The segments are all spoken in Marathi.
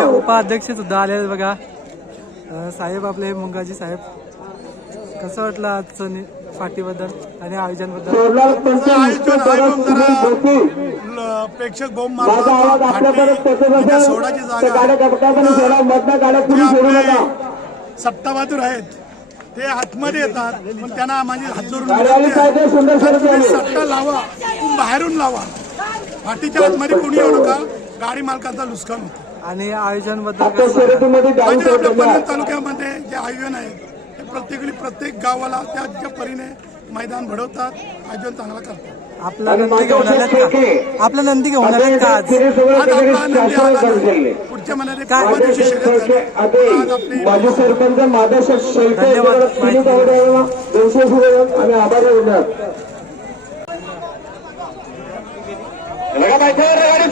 उपाध्यक्ष सुद्धा आले बघा साहेब आपले मुंगाजी साहेब कसं वाटलं आजचं पाठीबद्दल आणि आयोजन बद्दल प्रेक्षक बोम आहेत ते हातमध्ये येतात त्यांना माझी हजूर सत्ता लावा बाहेरून लावा फाटीच्या हातमध्ये कोणी येऊ नका गाडी मालकाचा नुसखान आणि आयोजन तालुक्यामध्ये जे आयोजन आहे ते प्रत्येक प्रत्येक गावाला त्याच परीने मैदान घडवतात आयोजन चांगला करतात आपल्याला आपल्याला पुढच्या मनाले सरकार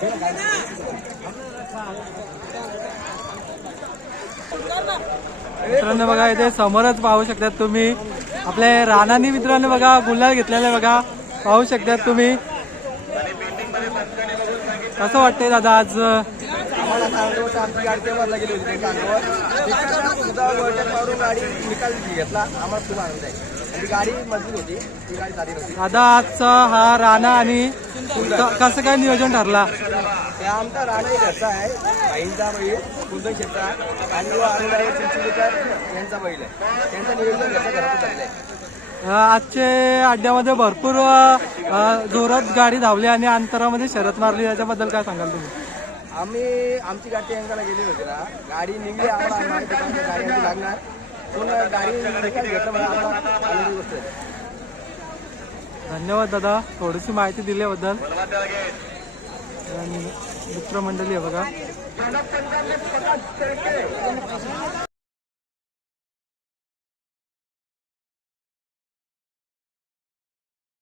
मित्रांनो बघा इथे समोरच पाहू शकतात तुम्ही आपले रानानी मित्रांनो बघा गुन्ह्यात घेतलेले बघा पाहू शकतात तुम्ही कसं वाटतंय दादा आज दादा आजचा हा राणा आणि कसं काय नियोजन ठरला हा आमचा राणाचा आहे बाईंचा बैल कुंदन शेतात आणि आनंदाय चिंचुलीकर यांचा बैल आहे त्यांचं निवेदन आजचे अड्ड्यामध्ये भरपूर जोरात गाडी धावली आणि अंतरामध्ये शरद मारली याच्याबद्दल काय सांगाल तुम्ही आम्ही आमची गाठी यांच्याला गेली होती ना गाडी निघली लागणार पूर्ण गाडी धन्यवाद दादा थोडीशी माहिती दिल्याबद्दल आणि बघा